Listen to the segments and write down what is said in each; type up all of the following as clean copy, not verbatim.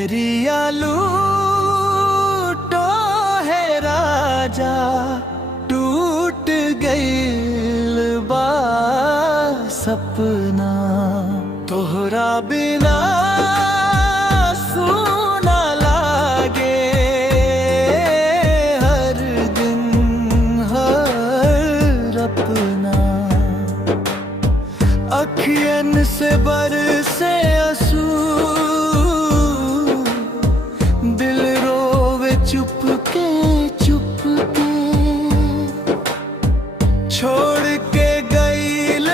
लहरिया लूटो है राजा, टूट गइल बा सपना। तोहरा बिना सूना लागे हर दिन हर अपना। अखियन से बरसे आंसू, दिल रोवे चुपके चुपके। छोड़ के गइल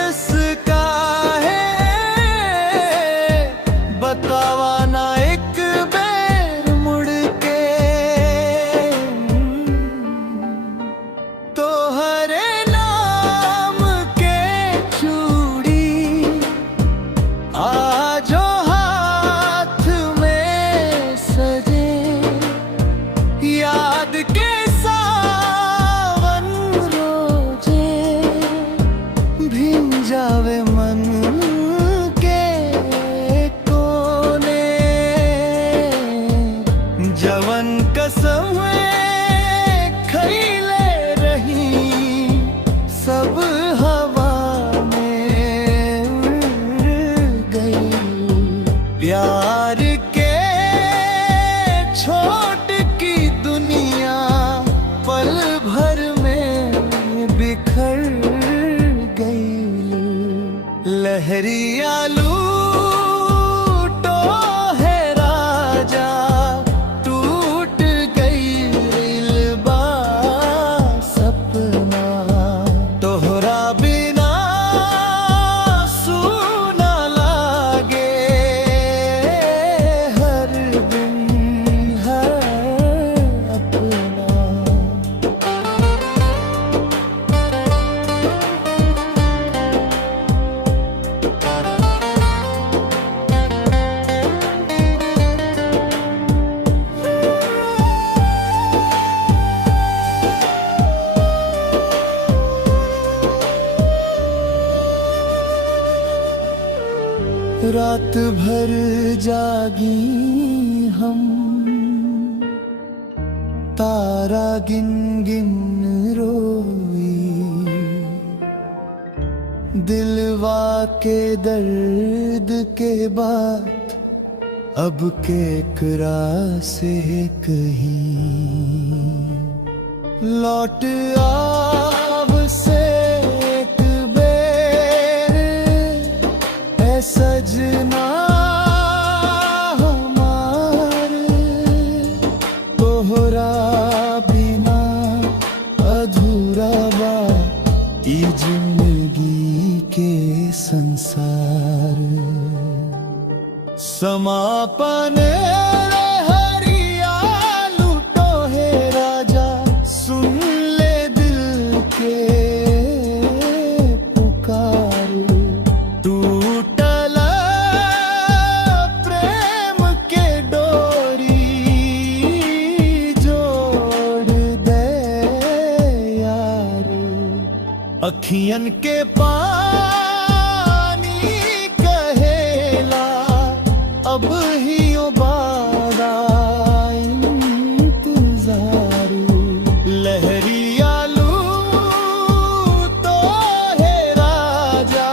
काहे, बतावा ना एक बेर मुड़ के। तोहरे नाम के चूड़ी आजो हाथ में सजे, याद के सावन रोजे भींग जावे मन के कोने। जवन कसम खइले रही सब हवा में उड़ गई। प्यार के छोट की दुनिया पल भर में बिखर गई। लहरिया लूटो है राजा, टूट गइल बा सपना। तोहरा बिना सूना लागे हर दिन हर अपना। रात भर जागी हम, तारा गिन गिन रोई। दिलवा के दर्द के बात अब केकरा से कहीं। लौट आव से एक बेर ऐ सजना हमारे। तोहरा बिना अधूरा बा ई जिंदगी के संसार। समापन लहरिया लूटो है राजा, सुन ले दिल के पुकार। टूटल प्रेम के डोरी जोड़ दे यार। अखियन के पानी कहेला अब ही बारा इंतजार। लहरिया लूटो है राजा,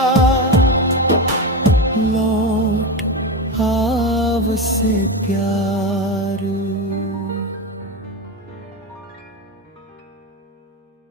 लौट आव से प्यार।